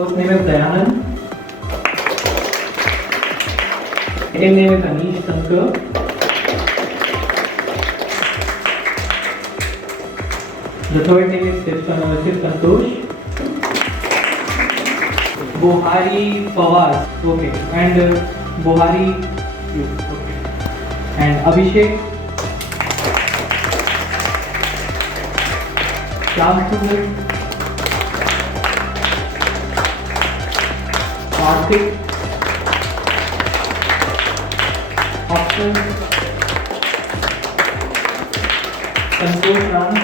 First name is Dayanand. Second name is Anish Shankar. The third name is Shiv Santosh. Bohari Fawaz. Okay. And Bohari. Okay. And Abhishek. Shamsundar. Karthik. Option. Santosh Ram.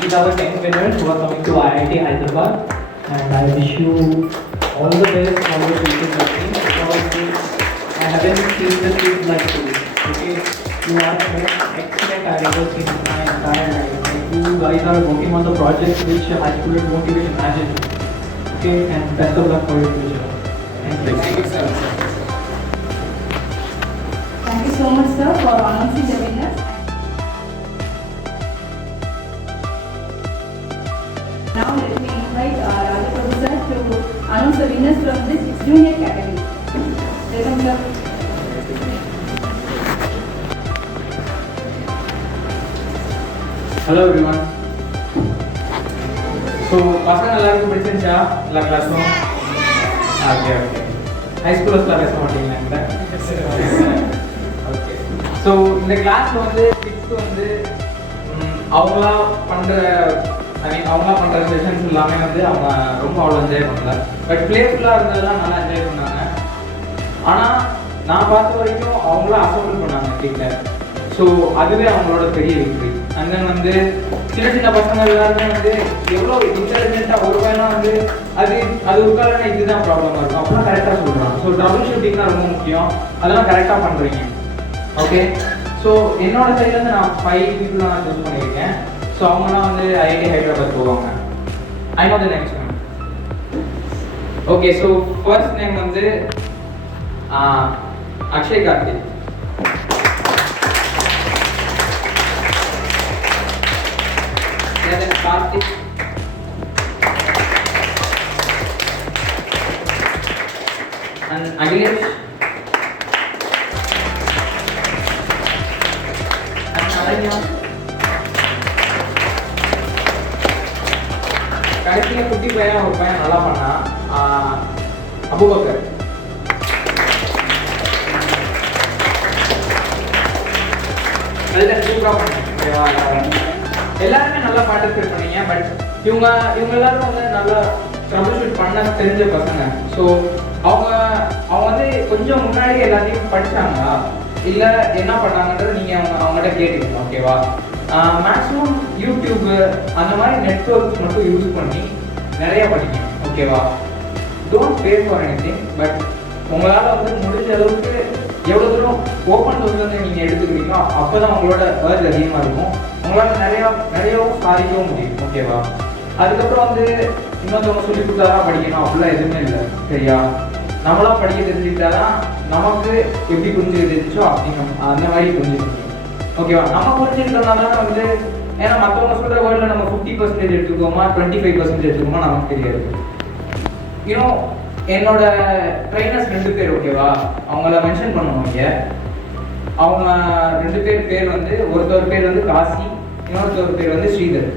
These are our 10 winners who are coming to IIT Hyderabad, and I wish you all the best for your future journey, because I haven't seen the kids like you. Okay, you are the most excellent I have ever seen in my entire life. Like, you guys are working on the projects which I couldn't won't even imagine. Okay, and best of luck for your future. Thank you. Thank you, sir. Thank you so much, sir, for announcing the winners. Now let me invite Rajaprabhu sir to announce the winners from this junior category. Welcome, sir. Hello everyone. So, பசங்க எல்லாருக்கும் பிடிச்சிருச்சா எல்லா கிளாஸும்? Okay okay. High ஸ்கூல்ல பேச மாட்டீங்களா? Okay. So இந்த கிளாஸ்ல வந்து கிட்ஸ்க்கு வந்து அவங்களா பண்ற அவங்களா பண்ற செஷன்ஸ் எல்லாமே வந்து அவங்க ரொம்ப அவ்வளோ என்ஜாய் பண்ணல. பட் பிளேஃபுல்லாக இருந்ததெல்லாம் நல்லா என்ஜாய் பண்ணாங்க. ஆனால் நான் பார்த்த வரைக்கும் அவங்களா அசம்பிள் பண்ணாங்க கிட்ட. ஸோ அதுவே அவங்களோட பெரிய வெற்றி. அண்ட் தென் வந்து சின்ன சின்ன பசங்க எல்லாருமே வந்து எவ்வளோ இன்டெலிஜென்ட்டாக ஒரு பையனா வந்து அது ஒரு காலம்னா இதுதான் ப்ராப்ளமாக இருக்கும் அப்படிலாம் கரெக்டாக சொல்கிறாங்க. ஸோ ட்ரபிள் ஷூட்டிங் தான் ரொம்ப முக்கியம். அதெல்லாம் கரெக்டாக பண்ணுறீங்க. ஓகே. ஸோ என்னோட சைட்லேருந்து நான் 5 people நான் சூஸ் பண்ணியிருக்கேன். ஸோ அவங்களாம் வந்து ஐஐடி ஹைதராபாத் போவாங்க. I know the names. Okay. So first name வந்து அக்ஷய் கார்த்திக். கார்த்திக். அண்ட் அகிலேஷ். அண்ட் அனன்யா. கடைசியாக குட்டி பையன் ஒரு பையன் நல்லா பண்ணா, அபுபக்கர். அதுதான் சூப்பராக பண்ணேன். எல்லாருமே நல்லா பார்ட்டிசிபேட் பண்ணீங்க. பட் இவங்க எல்லாரும் வந்து நல்லா ட்ரபிள் ஷூட் பண்ண தெரிஞ்ச பசங்க. ஸோ அவங்க வந்து கொஞ்சம் முன்னாடியே எல்லாத்தையும் படித்தாங்களா இல்லை என்ன பண்ணாங்கன்றது நீங்கள் அவங்ககிட்ட கேட்டுக்கணும். ஓகேவா? மேக்ஸிமம் யூடியூப்பு அந்த மாதிரி நெட்வொர்க்ஸ் மட்டும் யூஸ் பண்ணி நிறைய படிக்கணும். ஓகேவா? Don't pay for anything. But உங்களால் வந்து முடிஞ்ச அளவுக்கு எவ்வளோ தூரம் ஓப்பன் சோர்ஸ்லேருந்து நீங்கள் எடுத்துக்கிறீங்களோ அப்போ தான் உங்களோட ஏர்ஜ் அதிகமாக இருக்கும். உங்களால் நிறையவும் சாதிக்கவும் முடியும். ஓகேவா? அதுக்கப்புறம் வந்து இன்னொருத்தவங்க சொல்லி கொடுத்தாதான் படிக்கணும் அப்படிலாம் எதுவுமே இல்லை. சரியா? நம்மளா படிக்க தெரிஞ்சுக்கிட்டாதான் நமக்கு எப்படி புரிஞ்சுக்க தெரிஞ்சோ அந்த மாதிரி புரிஞ்சுக்கணும். ஓகேவா? நம்ம புரிஞ்சுக்கிட்டோம்னா தான் வந்து, ஏன்னா மற்றவங்க சொல்கிற வேர்டில் நம்ம 50% எடுத்துக்கோமா 25% எடுத்துக்கோமா நமக்கு தெரியாது. இன்னும் என்னோட ட்ரைனர்ஸ் 2 பேர். ஓகேவா? அவங்கள மென்ஷன் பண்ணுவோம் இங்கே. அவங்க 2 பேர் வந்து ஒருத்தர் பேர் வந்து காசி, இன்னொருத்தர் பேர் வந்து ஸ்ரீதர்.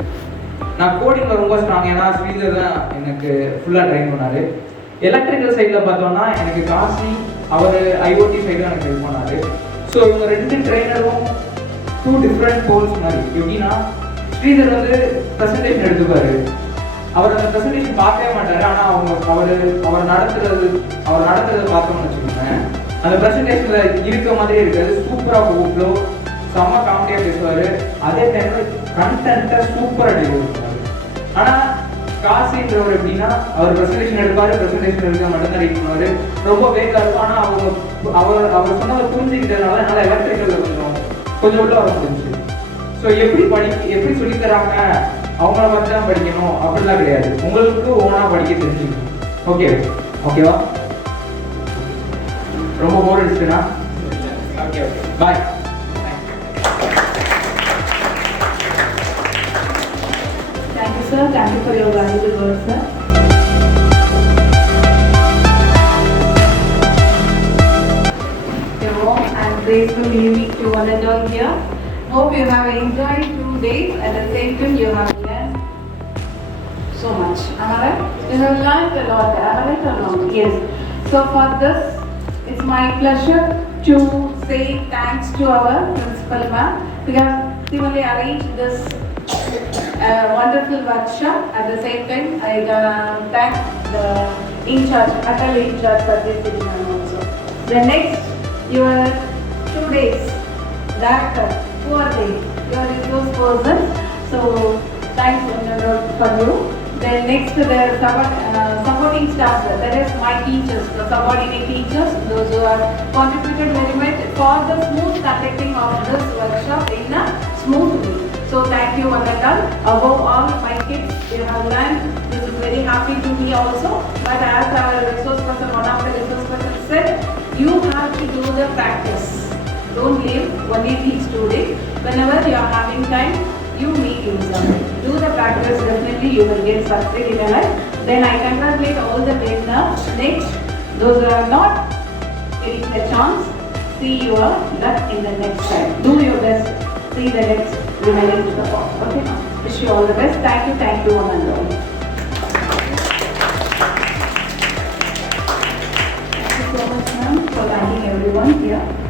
நான் கோடிங்கில் ரொம்ப ஸ்ட்ராங். ஏன்னா ஸ்ரீதர் தான் எனக்கு ஃபுல்லாக ட்ரைன் பண்ணார். எலக்ட்ரிக்கல் சைடில் பார்த்தோன்னா எனக்கு காசி, அவர் ஐஓடி சைடும் எனக்கு ஹெல்ப் பண்ணார். ஸோ இவங்க 2 ட்ரைனரும் 2 டிஃப்ரெண்ட் போல்ஸ் மாதிரி. எப்படின்னா ஸ்ரீதர் வந்து ப்ரெசன்டேஷன் எடுத்துப்பார். அவர் அந்த ப்ரெசன்டேஷன் பார்க்கவே மாட்டார். ஆனால் அவர் நடத்துறதை பார்த்தோம்னு வச்சுக்கோங்க, அந்த ப்ரெசன்டேஷனில் இருக்க மாதிரியே இருக்காது. சூப்பராக போகும்லோ, செம்ம காமெடியாக பேசுவார். அதே டைமில் கண்டென்ட்டை சூப்பராக டெலிவரி பண்ணுவார். ஆனால் காசின்றவர் எப்படின்னா அவர் ப்ரெசன்டேஷன் எடுப்பார், ப்ரெசன்டேஷன் எடுக்க மட்டும்தான் ரீட் பண்ணுவார். ரொம்ப வேக்காக இருக்கும். ஆனால் அவர் சொன்னதை புரிஞ்சுக்கிட்டதுனால என்னால் எலக்ட்ரிக்கலில் கொஞ்சம் உள்ள வர முடிஞ்சு. ஸோ எப்படி சொல்லித்தராங்க அவங்கள பார்த்து தான் படிக்கணும் அப்படிலாம் கிடையாது. உங்களுக்கு ஓனாக படிக்க தெரிஞ்சுக்கணும். ஓகேவா? ரொம்ப போர் அடிச்சுன்னா okay bye. Thank you sir. Thank you for your valuable words, sir. A warm and graceful evening to one and all here. Hope you have enjoyed 2 days. At the same time, you have learned so much. Am I right? You have learned a lot. Am I right or not? Yes. So for this, it's my pleasure to say thanks to our principal ma'am because she only arranged this wonderful workshop. At the same time, I thank the in-charge, Atal in-charge for this ma'am also. The next, your 2 days, director, who are they? You are those persons. So thanks for you. Then next, there are supporting staff. That is my teachers, the subordinate teachers, those who have contributed very much for the smooth conducting of this workshop in a smooth way. So thank you one and all. Above all, my kids, they have learned. This is very happy to me also. But as our resource person, one of the resource person said, you have to do the practice. Don't leave only these 2 days. Whenever you are having time, you make use of it. Do the practice, definitely you will get success in your life. Then I congratulate all the beginners. Next, those who are not getting the chance, see your luck in the next time. Do your best. See the next remaining to the fall. Okay? Wish you all the best. Thank you one and all. Thank you so much, ma'am, for thanking everyone here.